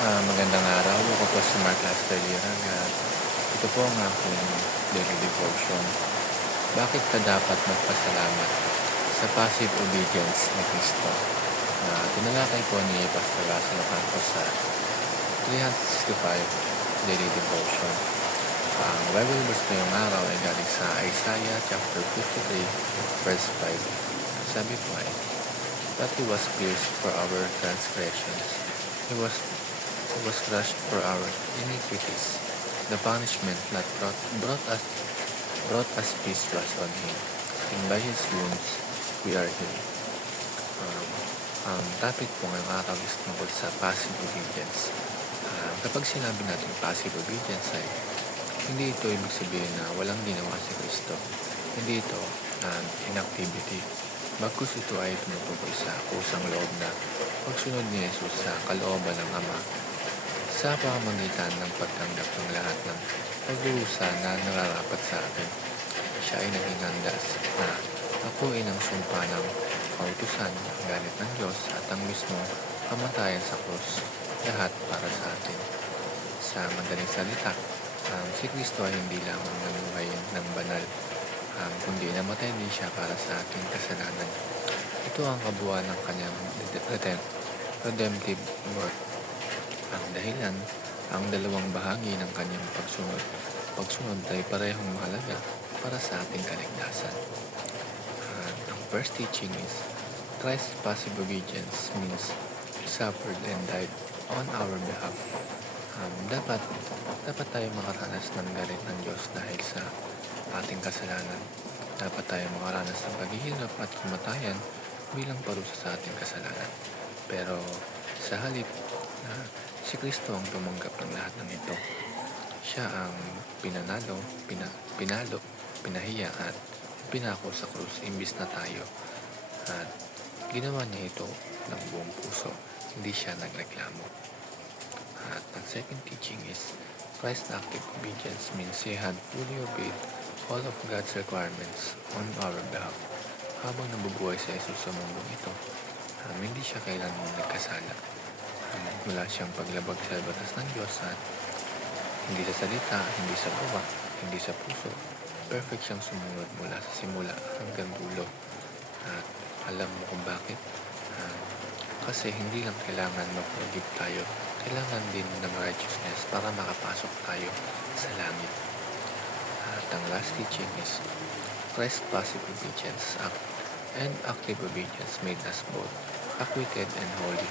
Magandang araw. Ako po si Mark Astelirag at ito po ang aking daily devotion. Bakit ka dapat magpasalamat sa passive obedience ni Kristo? Tinalakay po ni Pastor Russell Ocampo sa 365 daily devotion. Ang Bible verse ngayong araw ay galing sa Isaiah chapter 53 verse 5. Sabi po ay, "But he was pierced for our transgressions. He was crushed for our iniquities. The punishment that brought us peace was on him, and by his wounds we are healed." Um, ang topic po ngayong araw is tungkol sa passive obedience. Kapag sinabi natin passive obedience ay hindi ito ibig sabihin na walang ginawa si Kristo. Hindi ito inactivity. Bagkus ito ay tumutukoy sa kusang loob na pagsunod ni Jesus sa kalooban ng Ama sa pamamagitan ng pagtanggap ng lahat ng pag-uusa na nararapat sa atin. Siya ay naging handa na akuin ang sumpa ng kautusan, ang galit ng Diyos at ang mismong kamatayan sa krus, lahat para sa atin. Sa madaling salita, si Kristo ay hindi lamang namuhay ng banal, kundi namatay din siya para sa ating kasalanan. Ito ang kabuuan ng kanyang redemptive work. Ang dahilan, ang dalawang bahagi ng kanyang pagsunod ay parehong mahalaga para sa ating kaligtasan. Ang first teaching is, Christ's passive obedience means He suffered and died on our behalf. Dapat tayo makaranas ng galit ng Diyos dahil sa ating kasalanan. Dapat tayo makaranas ng paghihirap at kamatayan bilang parusa sa ating kasalanan. Pero sa halip na si Kristo ang tumanggap ng lahat ng ito. Siya ang pinahiya at pinako sa krus imbis na tayo. At ginawa niya ito ng buong puso. Hindi siya nagreklamo. At ang second teaching is, Christ's active obedience means He had fully obeyed all of God's requirements on our behalf. Habang nabubuhay si Jesus sa mundong ito, hindi siya kailanman nagkasala. Wala siyang paglabag sa batas ng Diyos at hindi sa salita, hindi sa gawa, hindi sa puso. Perfect siyang sumunod mula sa simula hanggang dulo. At alam mo kung bakit? Kasi hindi lang kailangan mag-forgive tayo, kailangan din ng righteousness para makapasok tayo sa langit. At ang last teaching is, Christ's passive obedience and active obedience made us both acquitted and holy.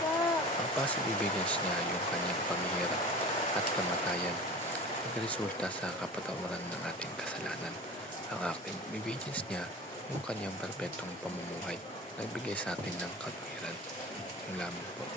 Ang passive obedience niya yung kanyang paghihirap at kamatayan nagresulta sa kapatawaran ng ating kasalanan. Ang active obedience niya yung kanyang perpektong pamumuhay nagbigay sa atin ng katwiran. Yung lamang po.